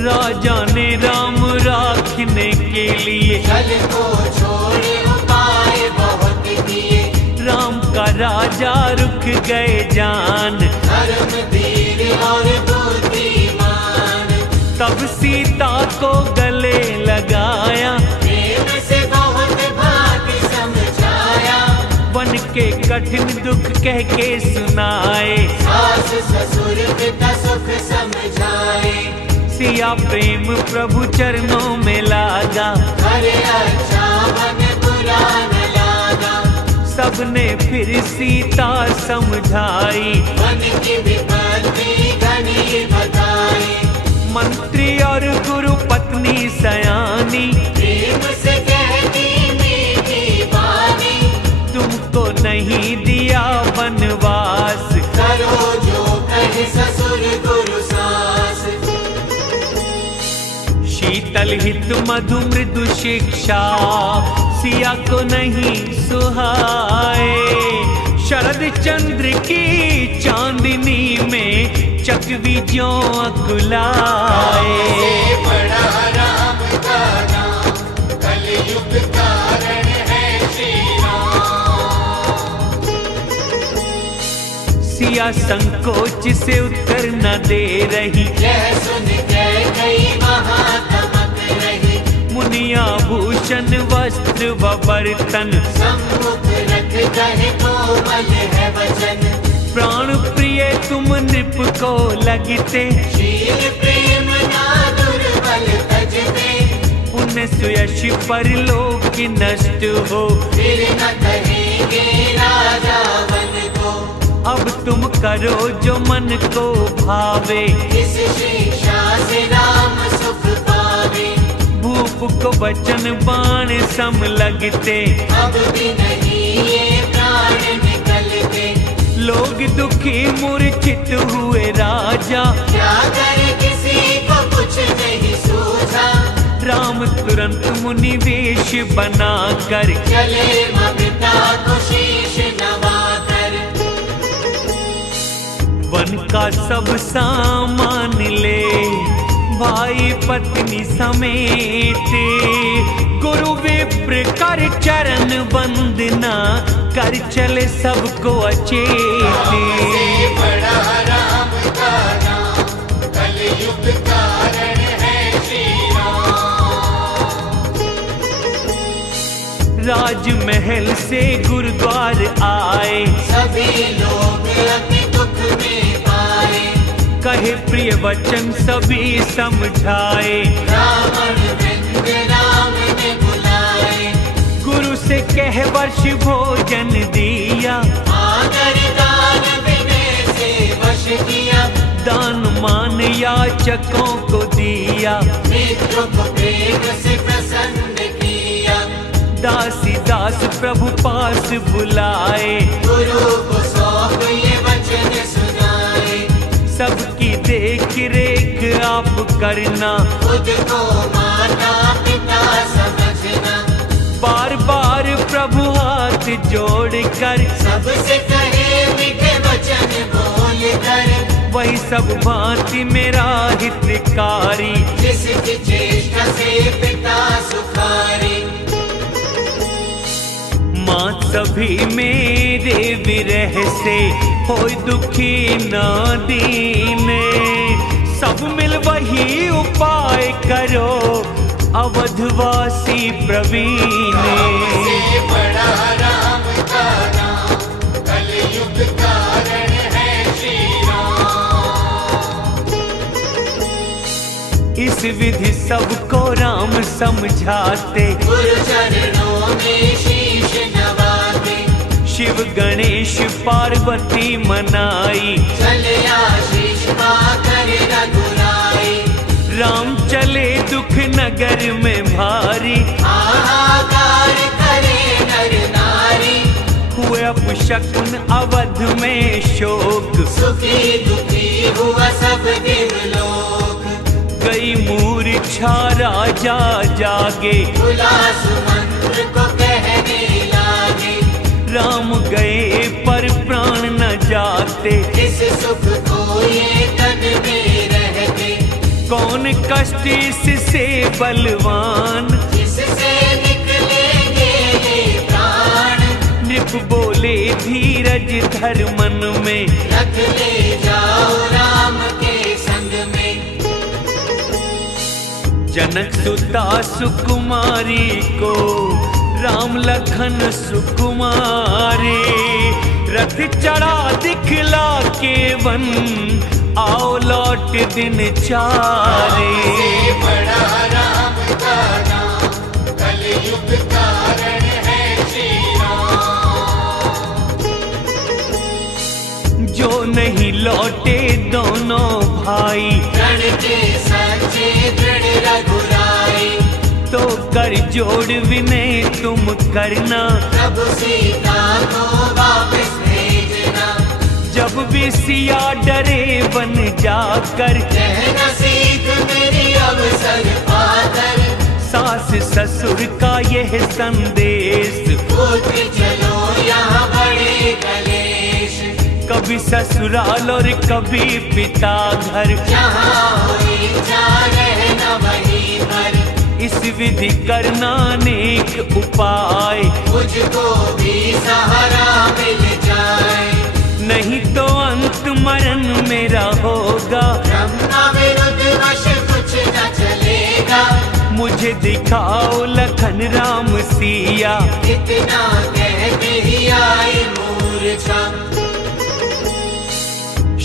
राजा ने राम राखने के लिए छल को छोड़े उपाय बहुत किए। राम का राजा रुक गए जान, धर्म धीर और बुद्धिमान। तब सीता को गले लगाया, प्रेम से बहुत बात समझाया। बन के कठिन दुख कह के सुनाए, सास ससुर पिता सुख समझाए। सिया प्रेम प्रभु चरणों में लागा, अरे अच्छा मन बुरा न लागा। सबने फिर सीता समझाई, मन की विपत्ति घनी बताई। मंत्री और गुरु पत्नी सयानी, प्रेम से कहती मीठी वाणी। तुमको नहीं दिया वनवास, करो जो कहे ससुर गुरु सास। शीतल हित मधु मृदु शिक्षा सिया को नहीं सुहाए। शरद चंद्र की चांदनी में चकवी ज्यों अकुलाए। बड़ा राम का नाम कलयुग कारण है श्री राम। सिया संकोच से उत्तर न दे रही, यह सुन के कई महातमक रही। मुनिया भूषण वस्त्र व बर्तन, सम्मुख रख कहे कोमल है वचन। प्राण प्रिय तुम नृप को लगते, शील प्रेम ना दुर्बल तजते। पुण्य सुयश परलोक नष्ट हो, फिर न कहेंगे राजा बन को। अब तुम करो जो मन को भावे। इस शिक्षा से राम सुख पावे। भूप को वचन बाण सम लगते, अब भी नहीं ये प्राण निकलते। लोग दुखी मूर्छित हुए राजा। क्या करे किसी को कुछ नहीं सूझा। राम तुरंत मुनि वेश बनाकर, चले ममता को शीश नवाकर। वन का सब सामान ले भाई पत्नी समेते। गुरु विप्र कर चरण वंदना, कर चले सबको अचेते। बड़ा राम का नाम कलयुग कारण है श्री राम। राजमहल से गुरुद्वार आए, सभी लोग अपने दुख में पाए। कहे प्रिय वचन सभी समझाए। रावण वृंद राम ने बुलाए। गुरु से कह वर्ष भोजन दिया, आदर दान विनय से वश किया। दान मान याचकों को दिया। मित्रों को प्रेम से प्रसन्न किया। दासी दास प्रभु पास बुलाए, गुरु को सौंप ये वचन सुनाए। सबकी देख रेख आप करना, खुद को माता पिता समझना। बार बार प्रभु हाथ जोड़कर, सबसे कहे मीठे वचन बोल कर। वही सब भांति मेरा हितकारी। जिसकी चेष्टा से पिता सुखारी। माँ सभी मेरे विरह से होय दुखी न दीने। सब मिल वही उपाय करो, अवधवासी प्रवीण। बड़ा राम का नाम कलयुग कारण है श्री राम। इस विधि सबको राम समझाते, गुरु चरणों में शीश नवाते। शिव गणेश पार्वती मनाई। चले आशीष पाकर रघुराई। राम चले दुख नगर में भारी। हाहाकार करे नर नारी। हुए अपशकुन अवध में शोक, सुखी दुखी हुआ सब देवलोक। गई मूर्छा राजा जागे, खुला सुमंत्र को कहने लागे। राम गए पर प्राण न जाते। इस सुख को ये तन में रहते। कौन कष्ट इससे बलवान, जिससे निकलेंगे ये प्राण। नृप बोले धीरज धर मन में, रख ले जाओ राम के संग में। जनक सुता सुकुमारी को राम लखन सुकुमारे, रथ चढ़ा दिखला के वन, आओ लौट दिन चारे। से बड़ा राम का नाम, कलयुग कारण है श्री राम। जो नहीं लौटे दोनों भाई, प्रण के सच्चे दृढ़ रघुराई। तो कर जोड़ विनय तुम करना, प्रभु सीता को वापस भेजना। जब भी सिया डरे बन जाकर, कहना सीख मेरी अवसर पाकर। सास ससुर का यह संदेश, पुत्र चलो यहाँ बड़े कलेश। कभी ससुराल और कभी पिता घर, जहाँ हो इच्छा रहना वहीं पर। इस विधि करना नेक उपाय, मुझको भी सहारा मिल जाए। नहीं तो अंत मरण मेरा होगा। ब्रह्मा विरुद्ध वश कुछ न चलेगा। मुझे दिखाओ लखन राम सिया, इतना कहते ही आई मूर्छा।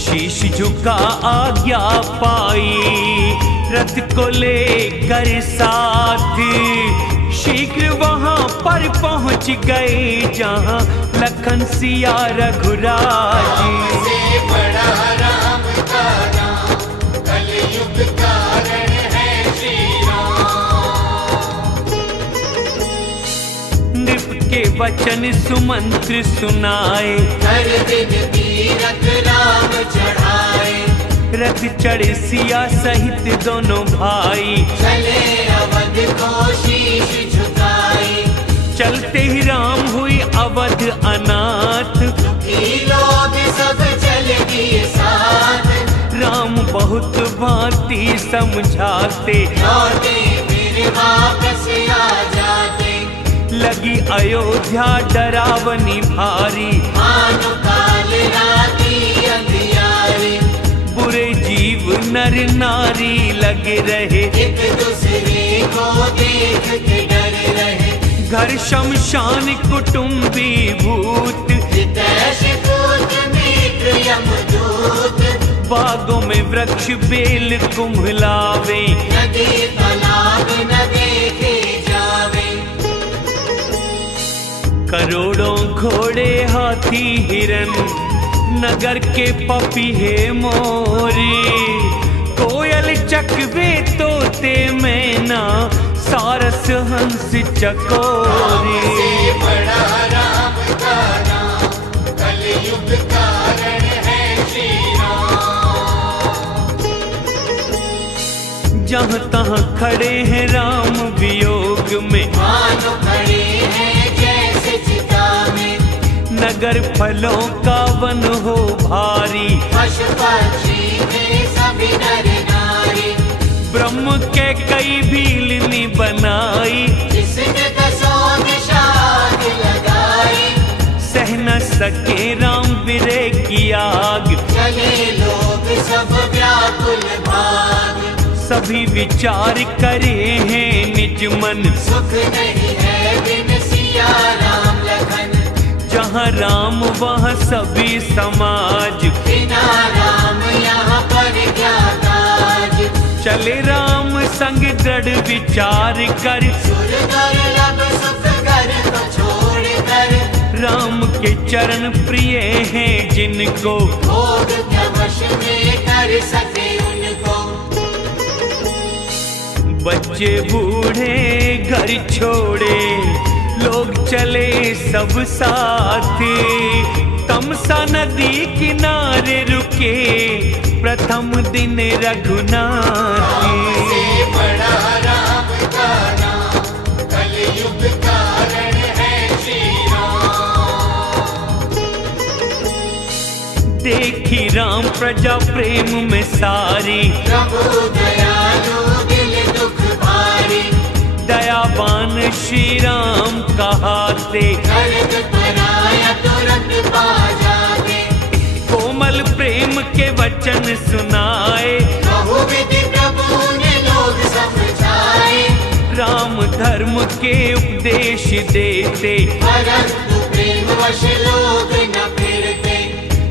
शीश झुका आज्ञा पाई, रथ को लेकर साथ, शीघ्र वहां पर पहुंच गए जहां लखन सिया रघुराज। से बड़ा राम का नाम, कलयुग कारण है श्री राम। नृप के वचन सुमंत्र सुनाए, हर दिन तीरथ राम चढ़ाए। रथ चढ़े सिया सहित दोनों भाई, चले अवध को शीश झुकाए। चलते ही राम हुई अवध अनाथ। दुखी लोग सब चल दिए साथ। राम बहुत भांति समझाते, लौटे फिर वापस आ जाते। लगी अयोध्या डरावनी भारी, मानो काल राती अंधियारी। बुरे जीव नर नारी लगे रहे, एक दूसरे को देख के डर रहे। घर शमशान कुटुंबी भूत, हितैषिपूत मित्र यमदूत। बागों में वृक्ष बेल कुम्भलावे, नदी तालाब न देखे जावे। करोड़ों घोड़े हाथी हिरन, नगर के पपीहे मोरी, कोयल चकवे तोते मैना, सारस हंस चकोरी। से बड़ा राम का नाम, कलयुग कारण है श्री राम। जहाँ तहाँ खड़े हैं राम वियोग में, मानो खड़े हैं जैसे चिता में। नगर फलों का वन हो भारी, पशु पक्षी थे सभी नर नारी। ब्रह्म के कई भीलनी बनाई, जिसने दसों दिशा आग लगाई। सह न सके राम विरह की आग, चले लोग सब व्याकुल भाग। सभी विचार करे हैं निज मन, सुख नहीं है बिन सिया राम लखन। जहाँ राम वहाँ सभी समाज, बिना राम यहाँ पर क्या काज। चले राम संग दृढ़ विचार कर, सुर दुर्लभ सुख कर को छोड़ कर। राम के चरण प्रिय हैं जिनको, भोग क्या वश में कर सके उनको। बच्चे बूढ़े घर छोड़े, लोग चले सब साथ, तमसा नदी किनारे रुके, प्रथम दिन रघुनाथ। से बड़ा राम का नाम, कलयुग कारण है श्री राम। देखी राम प्रजा प्रेम में सारी, प्रभु दया वचन सुनाए, बहुविधि प्रभु ने लोग समझाए, राम धर्म के उपदेश देते, परंतु प्रेम वश लोग न फिरते,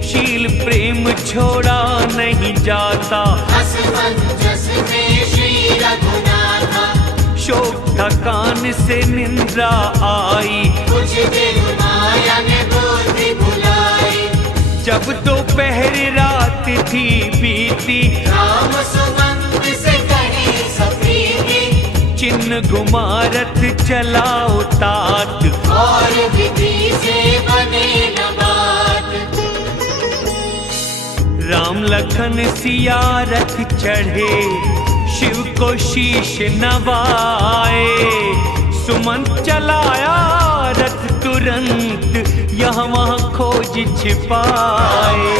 शील प्रेम छोड़ा नहीं जाता, असमंजस में श्री रघुनाथा, शोक थकान से निंद्रा आई, कुछ दिन माया ने बुद्धि भुलाई, जब दोपहर रात थी बीती, राम सुमंत से कहे सप्रीति, चिन्ह घुमारत चलाओ तात, और विधि से बने न बात, राम लखन सिया रथ चढ़े, शिव को शीश नवाए, सुमंत चलाया रथ तुरंत, यहाँ वहाँ खोज छिपाए,